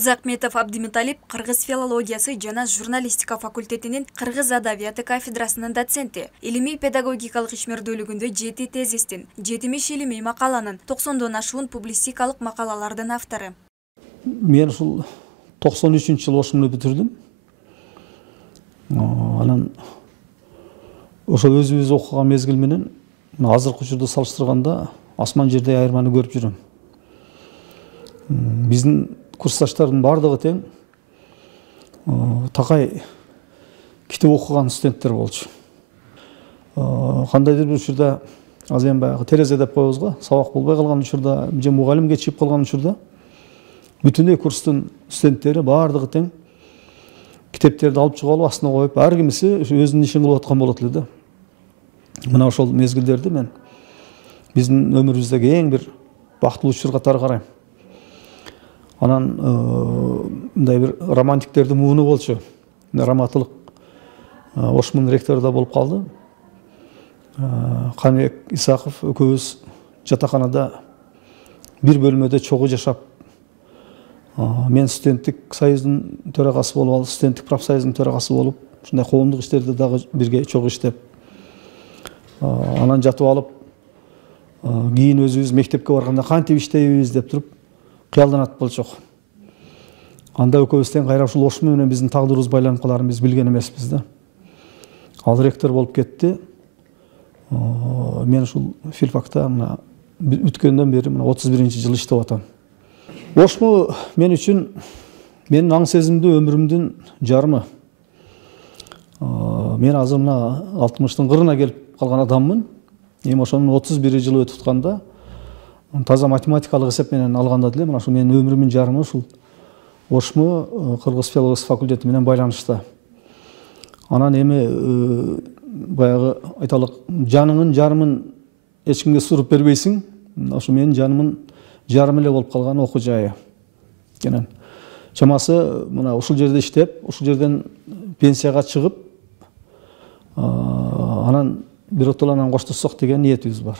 Мырзахметов Абдимуталип кыргыз филологиясы жана журналистика факультетинин кыргыз адабияты кафедрасынын доценти. Илимий педагогикалык ишмердүүлүгүндө 7 тезистин, 70 илимий макаланын, 90дон ашуун публистикалык макалалардын автору. Мен ушул 93-жылы ошону бүтүрдүм. Анан ошо өзүбүз окуган мезгил менен азыркы учурду салыштырганда асман жердей айырманы көрүп жүрөм. Биздин курсташтардын бардыгы тең такай китеп окуган студенттер болчу. Кандайдыр бир учурда аз эми баягы терезе деп коебуз го, сабак болбой калган учурда, же мугалимге чыгып калган учурда бүтүнөй курстун студенттери бардыгы тең китептерди алып чыгып алып астына коюп, ар кимиси өзүнүн ишин кылып аткан болот эле да. Мына ошол мезгилдерди мен биздин өмүрүбүздөгү эң бир бактылуу учур катары карайм. Анан мындай бир романтиктердин мууну болчу. Раматылык Ошмун ректору да болуп калды. Каныбек Исаков экөөбүз жатаканада бир бөлмөдө чогуу жашап, мен студенттик союздун төрагасы болуп алып, студенттик профсоюздун төрагасы болуп, ушундай коомдук иштерди дагы бирге чогуу иштеп, анан жатып алып, кийин өзүбүз мектепке барганда кантип иштейбиз деп туруп кыялданат болчок. Анда экөөбүз тең кайра ушул Ошму менен биздин тагдырыбыз байланып каларын биз билген эмеспиз да. Ал ректор болуп кетти. Мен ушул филфакта мына бүткөндөн бери 31-жыл иштеп атам. Ошму мен үчүн менин аң сезимдүү өмүрүмдүн жарымы. Мен азыр мына 60-тын кырына келип калган адаммын. Эми ошонун 31-жылы өтүп атканда таза математикалык эсеп менен алганда деле мына ушул менин өмүрүмдүн жарымы ушул Ошму кыргыз филология факультети менен байланышта. Анан эми баягы айталык жаныңын жарымын эч кимге суруп бербейсиң. Ошо менин жанымын жарымы эле болуп калган окуу жайы. Кенен чамасы мына ушул жерде иштеп, ушул жерден пенсияга чыгып, анан биротоло анан коштошсок деген ниетибиз бар.